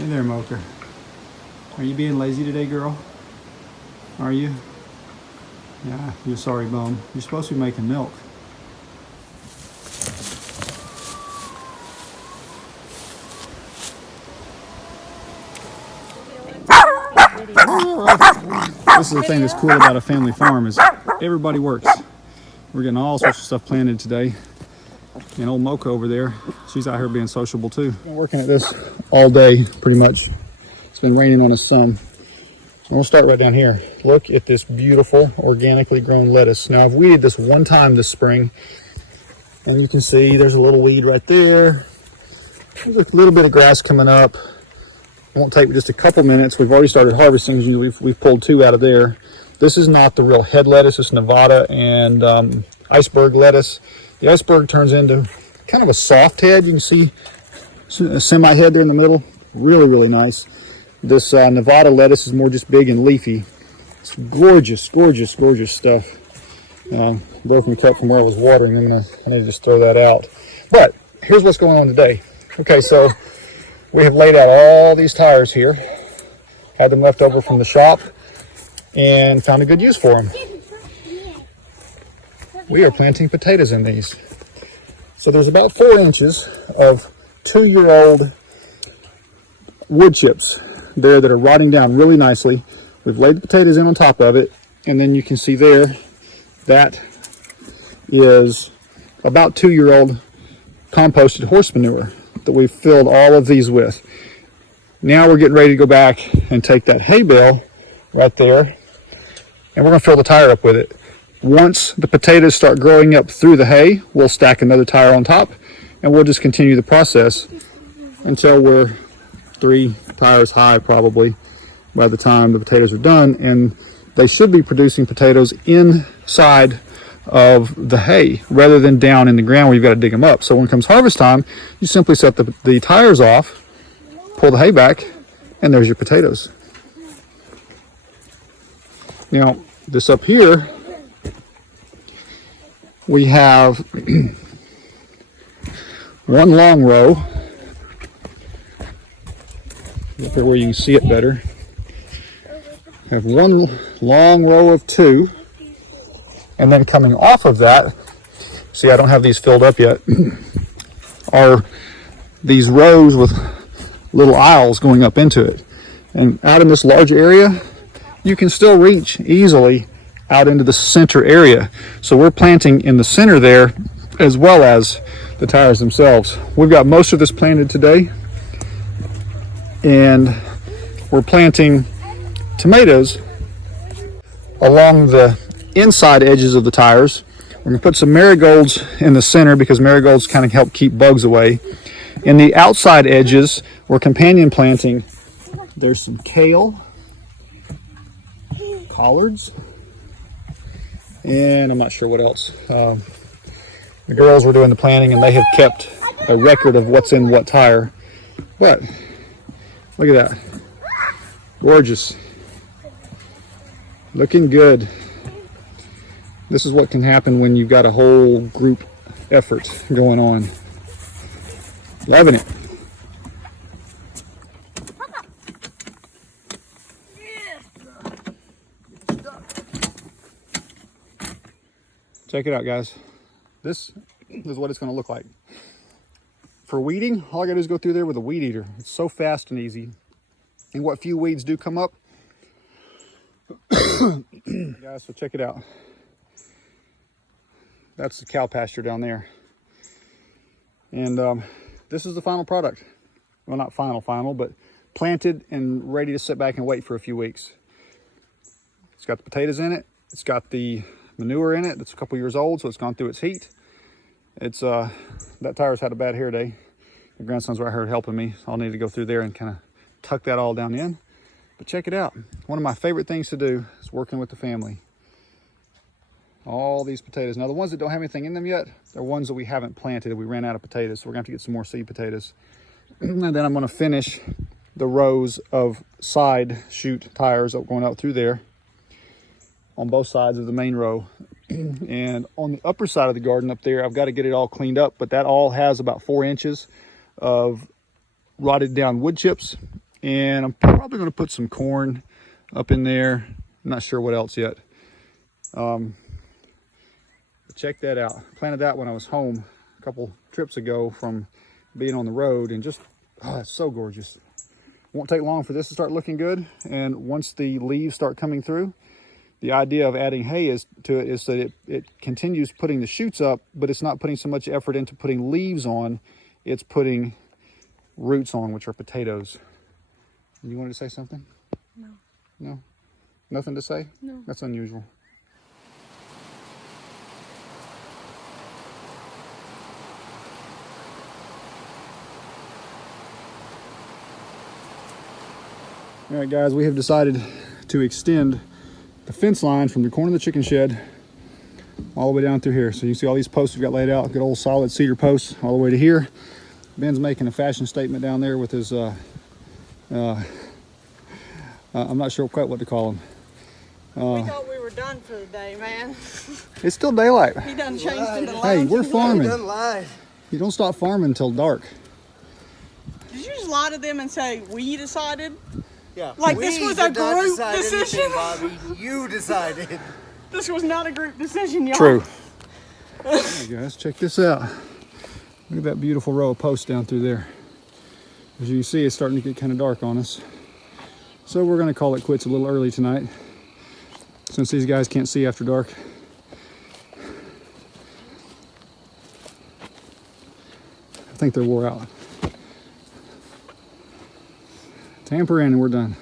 Hey there, Mocha. Are you being lazy today, girl? Are you? Yeah, you're sorry bum. You're supposed to be making milk. This is the thing that's cool about a family farm is everybody works. We're getting all sorts of stuff planted today. And old Mocha over there, she's out here being sociable too. Been working at this all day, pretty much. It's been raining on us some. So we'll start right down here. Look at this beautiful organically grown lettuce. Now I've weeded this one time this spring, and you can see there's a little weed right there. There's a little bit of grass coming up. It won't take just a couple minutes. We've already started harvesting. We've pulled 2 out of there. This is not the real head lettuce. It's Nevada and iceberg lettuce. The iceberg turns into kind of a soft head. You can see a semi-head there in the middle. Really, really nice. This Nevada lettuce is more just big and leafy. It's gorgeous, gorgeous, gorgeous stuff. Broke me cut from where I was watering. I need to just throw that out. But here's what's going on today. Okay, so we have laid out all these tires here. Had them left over from the shop and found a good use for them. We are planting potatoes in these. So there's about 4 inches of 2-year-old wood chips there that are rotting down really nicely. We've laid the potatoes in on top of it, and then you can see there that is about 2-year-old composted horse manure that we've filled all of these with. Now we're getting ready to go back and take that hay bale right there, and we're going to fill the tire up with it. Once the potatoes start growing up through the hay, we'll stack another tire on top, and we'll just continue the process until we're 3 tires high probably by the time the potatoes are done. And they should be producing potatoes inside of the hay rather than down in the ground where you've got to dig them up. So when it comes harvest time, you simply set the tires off, pull the hay back, and there's your potatoes. Now, this up here, we have one long row. Up here where you can see it better. We have one long row of 2. And then coming off of that, see I don't have these filled up yet, are these rows with little aisles going up into it. And out in this large area, you can still reach easily out into the center area. So we're planting in the center there as well as the tires themselves. We've got most of this planted today, and we're planting tomatoes along the inside edges of the tires. We're going to put some marigolds in the center because marigolds kind of help keep bugs away. In the outside edges, we're companion planting. There's some kale, collards, and I'm not sure what else. The girls were doing the planting, and they have kept a record of what's in what tire. But look at that. Gorgeous. Looking good. This is what can happen when you've got a whole group effort going on. Loving it. Check it out, guys. This is what it's going to look like. For weeding, all I got to do is go through there with a weed eater. It's so fast and easy. And what few weeds do come up, guys, so check it out. That's the cow pasture down there. And this is the final product. Well, not final, but planted and ready to sit back and wait for a few weeks. It's got the potatoes in it. It's got the manure in it that's a couple years old, so it's gone through its heat. It's that tire's had a bad hair day. My grandson's right here helping me, so I'll need to go through there and kind of tuck that all down in. But check it out. One of my favorite things to do is working with the family. All these potatoes. Now the ones that don't have anything in them yet, they're ones that we haven't planted. We ran out of potatoes, so we're gonna have to get some more seed potatoes. And then I'm gonna finish the rows of side shoot tires going out through there on both sides of the main row. And on the upper side of the garden up there, I've got to get it all cleaned up, but that all has about 4 inches of rotted down wood chips and I'm probably going to put some corn up in there. I'm not sure what else yet. Check that out. Planted that when I was home a couple trips ago from being on the road, and just, oh, it's so gorgeous. Won't take long for this to start looking good, and once the leaves start coming through, the idea of adding hay to it is that it continues putting the shoots up, but it's not putting so much effort into putting leaves on. It's putting roots on, which are potatoes. You wanted to say something? No. No? Nothing to say? No. That's unusual. All right, guys, we have decided to extend the fence line from the corner of the chicken shed all the way down through here. So you see all these posts we've got laid out, good old solid cedar posts all the way to here. Ben's making a fashion statement down there with his, I'm not sure quite what to call them. We thought we were done for the day, man. It's still daylight. He done changed into Hey, lounge. we're farming. Done lied. You don't stop farming until dark. Did you just lie to them and say, we decided? Yeah. Like we this was did a not group decide decision? anything, Bobby. You decided. This was not a group decision, y'all. True. All right, guys, check this out. Look at that beautiful row of posts down through there. As you can see, it's starting to get kind of dark on us. So we're going to call it quits a little early tonight, since these guys can't see after dark. I think they're wore out. Tamper in and we're done.